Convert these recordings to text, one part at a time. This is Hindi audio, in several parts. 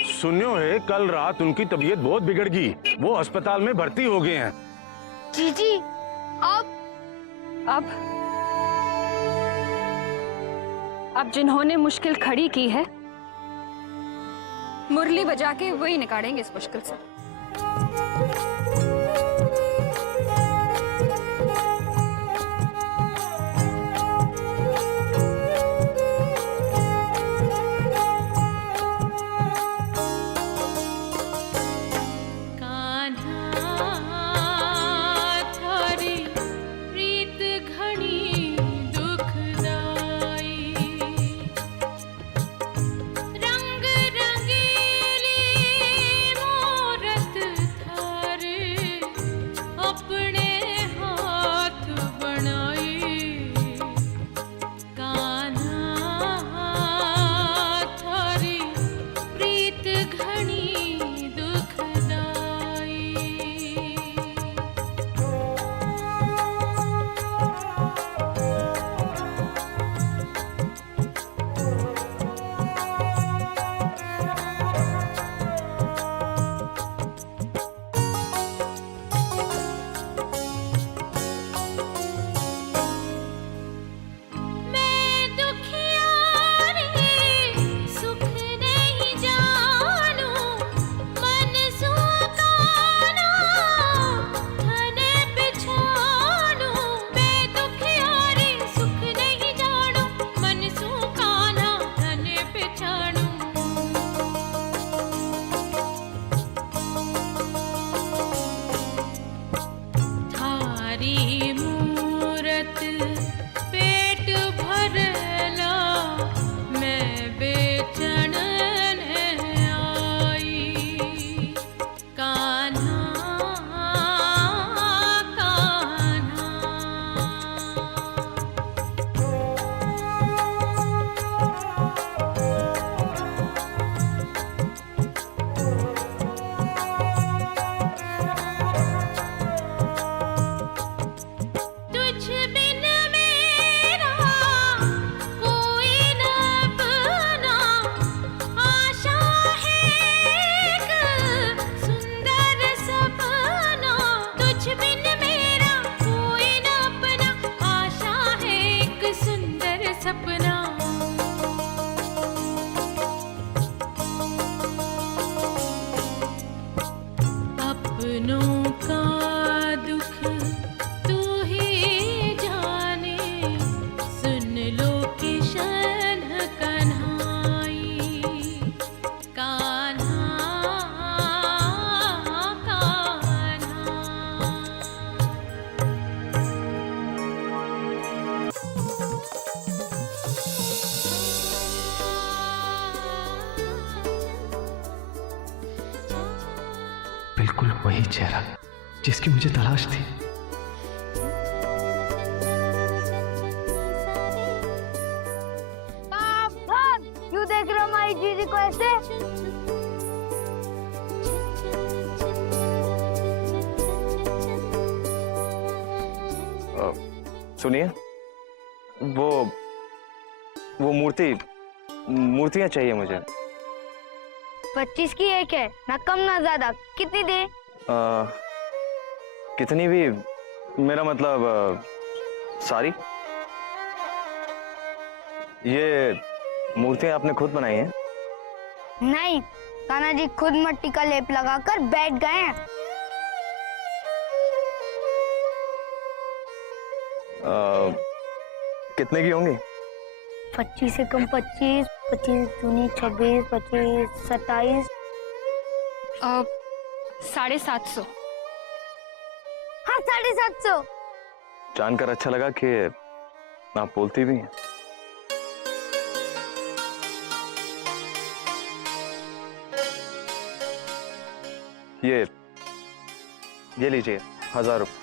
सुनियो है, कल रात उनकी तबीयत बहुत बिगड़ गई, वो अस्पताल में भर्ती हो गए हैं। जीजी अब जिन्होंने मुश्किल खड़ी की है, मुरली बजा के वही निकालेंगे इस मुश्किल से। बिल्कुल वही चेहरा जिसकी मुझे तलाश थी। क्यों देख रहे हो हमारी जीजी को ऐसे? सुनिए, वो मूर्तियां चाहिए मुझे। 25 की एक है, ना कम ना ज्यादा। कितनी दे? कितनी भी, मेरा मतलब सारी। ये मूर्तियां आपने खुद बनाई हैं? नहीं, कान्हा जी खुद मट्टी का लेप लगाकर बैठ गए हैं। कितने की होंगी? 25 से कम 25, 25 दूनी 26, 25 27। 750। हाँ 750। जानकर अच्छा लगा कि आप बोलती भी हैं। ये लीजिए 1000 रुपये।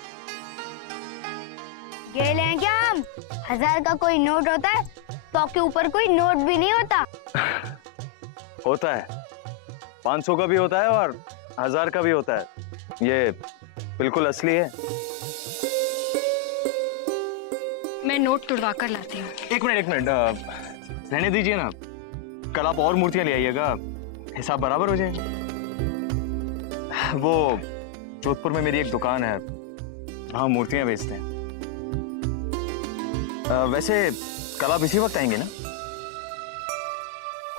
ये लें क्या हम? 1000 का कोई नोट होता है? 100 के ऊपर कोई नोट भी नहीं होता। होता है, 500 का भी होता है और 1000 का भी होता है। ये बिल्कुल असली है। मैं नोट तुड़वा कर लाती हूँ। एक मिनट रहने दीजिए ना, कल आप और मूर्तियां ले आइएगा, हिसाब बराबर हो जाएगा। वो जोधपुर में मेरी एक दुकान है, वहाँ मूर्तियां बेचते हैं। वैसे कल आप इसी वक्त आएंगे ना?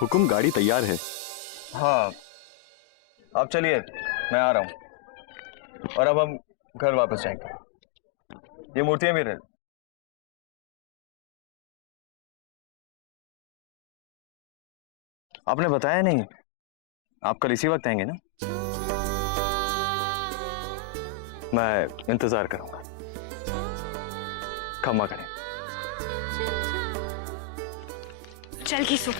हुकुम, गाड़ी तैयार है। हाँ, आप चलिए, मैं आ रहा हूँ। और अब हम घर वापस जाएंगे। ये मूर्तियां भी रह। आपने बताया नहीं, आप कल इसी वक्त आएंगे ना? मैं इंतजार करूंगा। क्षमा करें। चल किसु।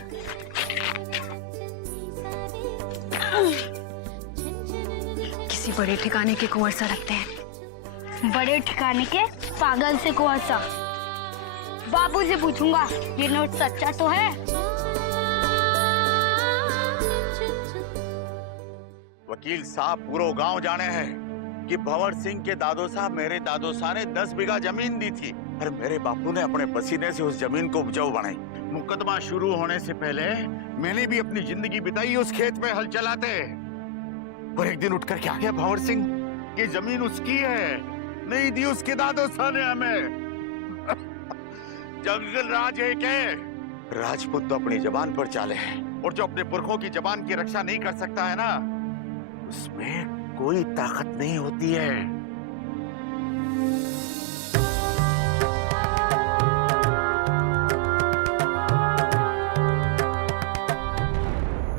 किसी बड़े ठिकाने के कुंवर सा लगते हैं। बड़े ठिकाने के पागल से कौन सा? बाबू से पूछूंगा, ये नोट सच्चा तो है? वकील साहब पूरा गांव जाने हैं कि भंवर सिंह के दादो साहब मेरे दादो साहब ने 10 बीघा जमीन दी थी और मेरे बापू ने अपने पसीने से उस जमीन को उपजाऊ बनाई। मुकदमा शुरू होने से पहले मैंने भी अपनी जिंदगी बिताई उस खेत में हल चलाते। पर एक दिन उठकर क्या गया भंवर सिंह, ये जमीन उसकी है, नहीं दी उसके दादो साहब ने हमें। जंगल राज है के राजपूत तो अपनी जबान पर चाले हैं, और जो अपने पुरखों की जबान की रक्षा नहीं कर सकता है ना, उसमें कोई ताकत नहीं होती है।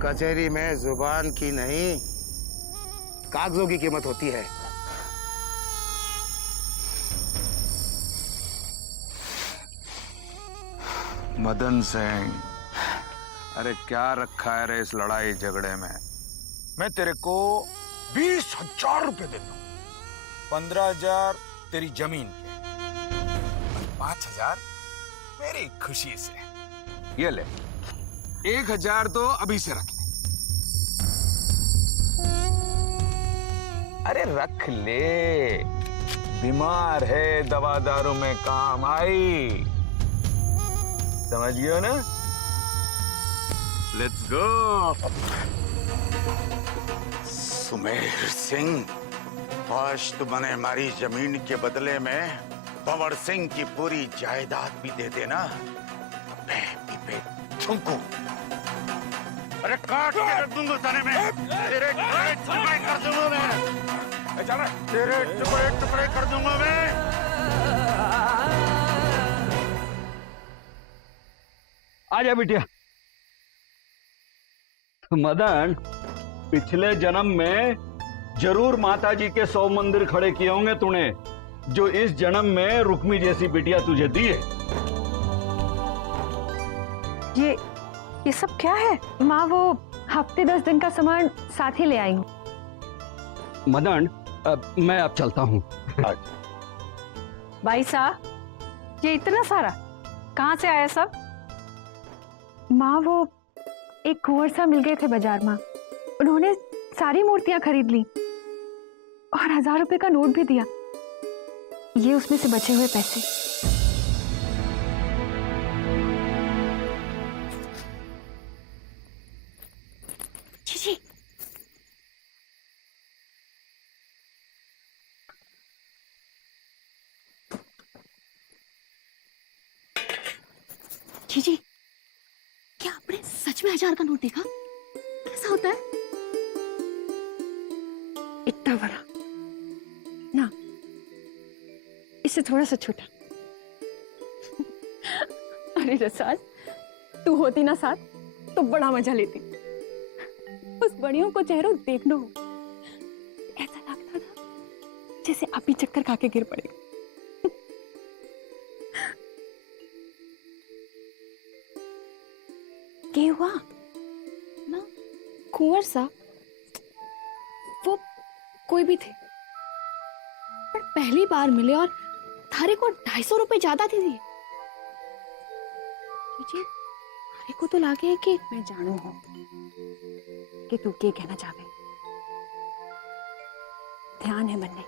कचहरी में जुबान की नहीं, कागजों की कीमत होती है। मदन सिंह, अरे क्या रखा है रे इस लड़ाई झगड़े में? मैं तेरे को 20,000 रुपए देता हूँ। 15,000 तेरी जमीन के, 5,000 मेरी खुशी से। ये ले, 1,000 तो अभी से रख ले। अरे रख ले, बीमार है, दवा दारू में काम आई। समझ गए हो ना? Let's go. सुमेर सिंह, आज तुमने हमारी जमीन के बदले में भंवर सिंह की पूरी जायदाद भी दे देना, मैं पीपे छुंकू। अरे काट के रख दूंगा सारे में, तेरे टुकड़े कर दूंगा मैं। तेरे टुकड़े कर दूंगा मैं। आजा बिटिया। मदन, पिछले जन्म में जरूर माताजी के 100 मंदिर खड़े किए होंगे तूने, जो इस जन्म में रुक्मी जैसी बिटिया तुझे दी है। ये सब क्या है? माँ वो हफ्ते 10 दिन का सामान साथ ही ले आएंगी। मदन, मैं अब चलता हूँ। भाई साहब, ये इतना सारा कहाँ से आया सब? माँ वो एक कुंवर सा मिल गए थे बाजार में, उन्होंने सारी मूर्तियां खरीद ली और 1,000 रुपए का नोट भी दिया। ये उसमें से बचे हुए पैसे। जी जी, क्या आपने सच में 1,000 का नोट देखा? कैसा होता है? इतना बड़ा ना, इससे थोड़ा सा छोटा। अरे रसाल, तू होती ना साथ तो बड़ा मजा लेती। उस बड़ियों को चेहरों देखना हो, ऐसा लगता था जैसे आप ही चक्कर खा के गिर पड़ेगा। क्या हुआ ना? कुंवर सा वो कोई भी थे, पर पहली बार मिले और थारे को 250 रुपए ज्यादा दे दिए। थारे को तो लागे है कि मैं जानू हूं कि तू क्या कहना चाहते। ध्यान है बनने,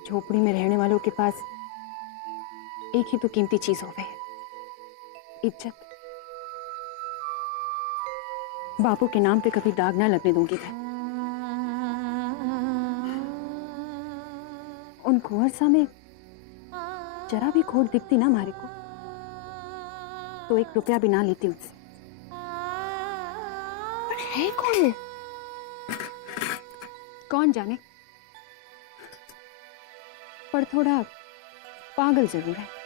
झोपड़ी में रहने वालों के पास एक ही तो कीमती चीज होवे है, इज्जत। बापू के नाम पे कभी दाग ना लगने दूंगी मैं। उन कुंवर सा में जरा भी खोट दिखती ना हमारे को तो 1 रुपया भी ना लेती उनसे। पर है कौन वो? कौन जाने, पर थोड़ा पागल जरूर है।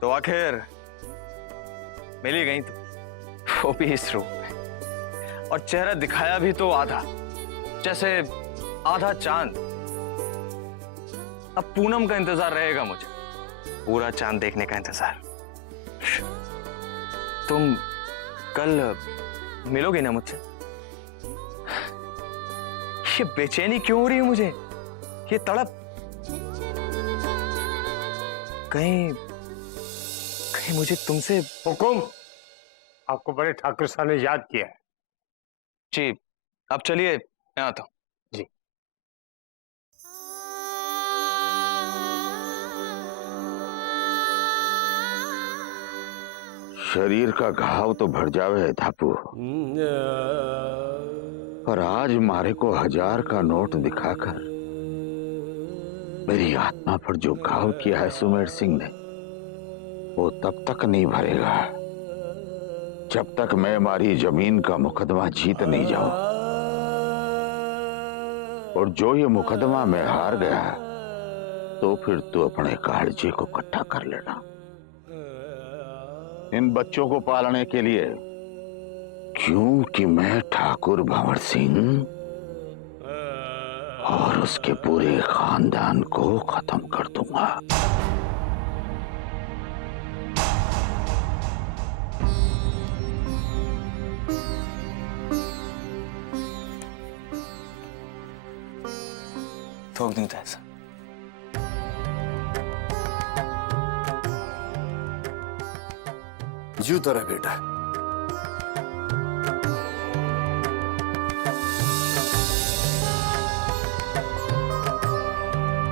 तो आखिर मिल ही गई तो, वो भी इस रूप में, और चेहरा दिखाया भी तो आधा, जैसे आधा चांद। अब पूनम का इंतजार रहेगा मुझे, पूरा चांद देखने का इंतजार। तुम कल मिलोगे ना मुझसे? ये बेचैनी क्यों हो रही है मुझे, ये तड़प? कहीं मुझे तुमसे। हुकुम, आपको बड़े ठाकुर साहब ने याद किया है। जी, अब चलिए मैं आता हूं। जी। शरीर का घाव तो भर जावे धापू, पर आज मारे को 1000 का नोट दिखाकर मेरी आत्मा पर जो घाव किया है सुमेर सिंह ने, वो तब तक नहीं भरेगा जब तक मैं हमारी जमीन का मुकदमा जीत नहीं जाऊं। और जो ये मुकदमा में हार गया तो फिर तू अपने कालजे को इकट्ठा कर लेना। इन बच्चों को पालने के लिए, क्योंकि मैं ठाकुर भंवर सिंह और उसके पूरे खानदान को खत्म कर दूंगा। ठोक दूं ऐसा? जीवता रहे बेटा।